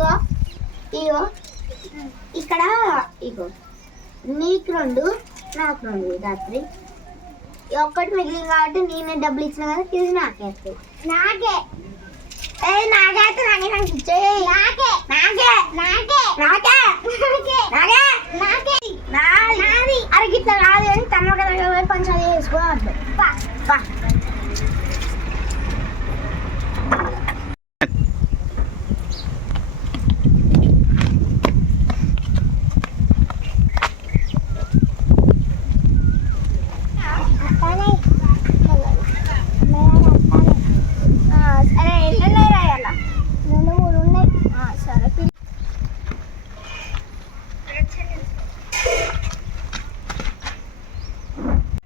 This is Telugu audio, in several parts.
ఇగో ఇగో ఇక్కడ ఇగో నీకు 2 నాకు 2 రాత్రి ఒక్కటి మిగిలింది కాబట్టి నేనే డబ్బులు ఇచ్చిన కదా ఇది నాకే నాకే నాకే అయితే నాకు ఇచ్చే నాకే నాకే నాకే నాకే నాకే నాకే నాది అరగిట్లా రాదు అని తన కదా పంచాలి వేసుకోవద్దు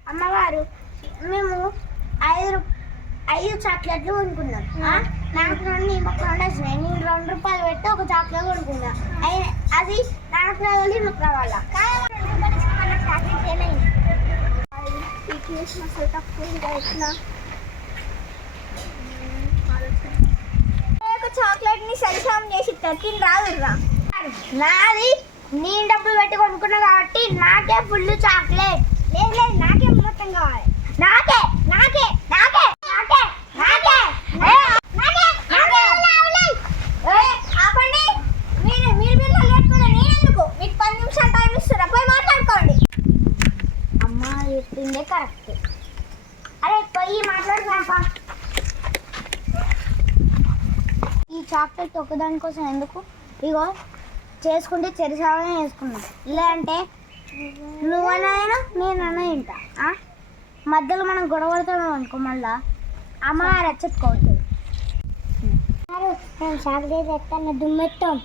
అమ్మగారు మేము 5 చాక్లెట్లు కొనుక్కున్నాం నాకు 2 నీకు 2 వచ్చినాయి నేను 2 రూపాయలు పెట్టి ఒక చాక్లెట్ కొనుక్కున్నా అది నాకు రావాలి నాకు రావాలా అసలు తక్కువ ఎట్లా చాక్లెట్ ని సరిసమం చేసి తిని రాదురా నాది నేను డబ్బులు పెట్టి కొనుక్కున్నా కాబట్టి నాకే ఫుల్ చాక్లెట్ లేదు లేదు నాకే మొత్తం కావాలి నాకే నాకే నాకే నాకే నాకే ఆపండి మీరు లేకుండా నేనెందుకు మీకు 10 నిమిషాలు టైం ఇస్తున్నా పోయి మాట్లాడుకోండి అమ్మ చెప్పిందే కరెక్ట్ అరే పోయి మాట్లాడుకున్నాపా ఈ చాక్లెట్ ఒకదాని కోసం ఎందుకు ఇగో చేసుకుంటే చెరిసావనే వేసుకున్నాం లేదంటే నువ్వైనా నేనైనా తింటా మధ్యలో మనం గొడవ పడుతున్నాం అనుకో మళ్ళా అమ్మ రచ్చెత్తుకోవద్దు నేను చాక్లెట్ ఎత్తాను దుమ్మెత్తాం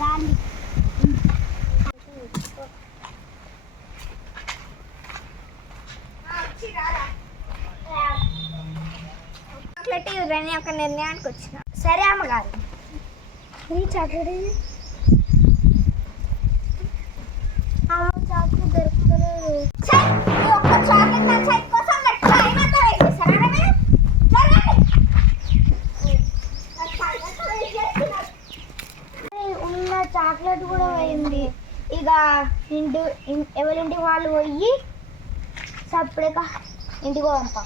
రాండి చాక్లెట్ ఇవ్వని ఒక నిర్ణయానికి వచ్చిన సరే అమ్మగారు ఈ చాక్లెట్ చాక్లెట్ దొరుకుతలేదు ఒక్క చాక్లెట్ నా చైన్ కోసం ఉన్న చాక్లెట్ కూడా పోయింది ఇక ఎవరింటి వాళ్ళు పోయి సప్పుడేక ఇంటికి పంప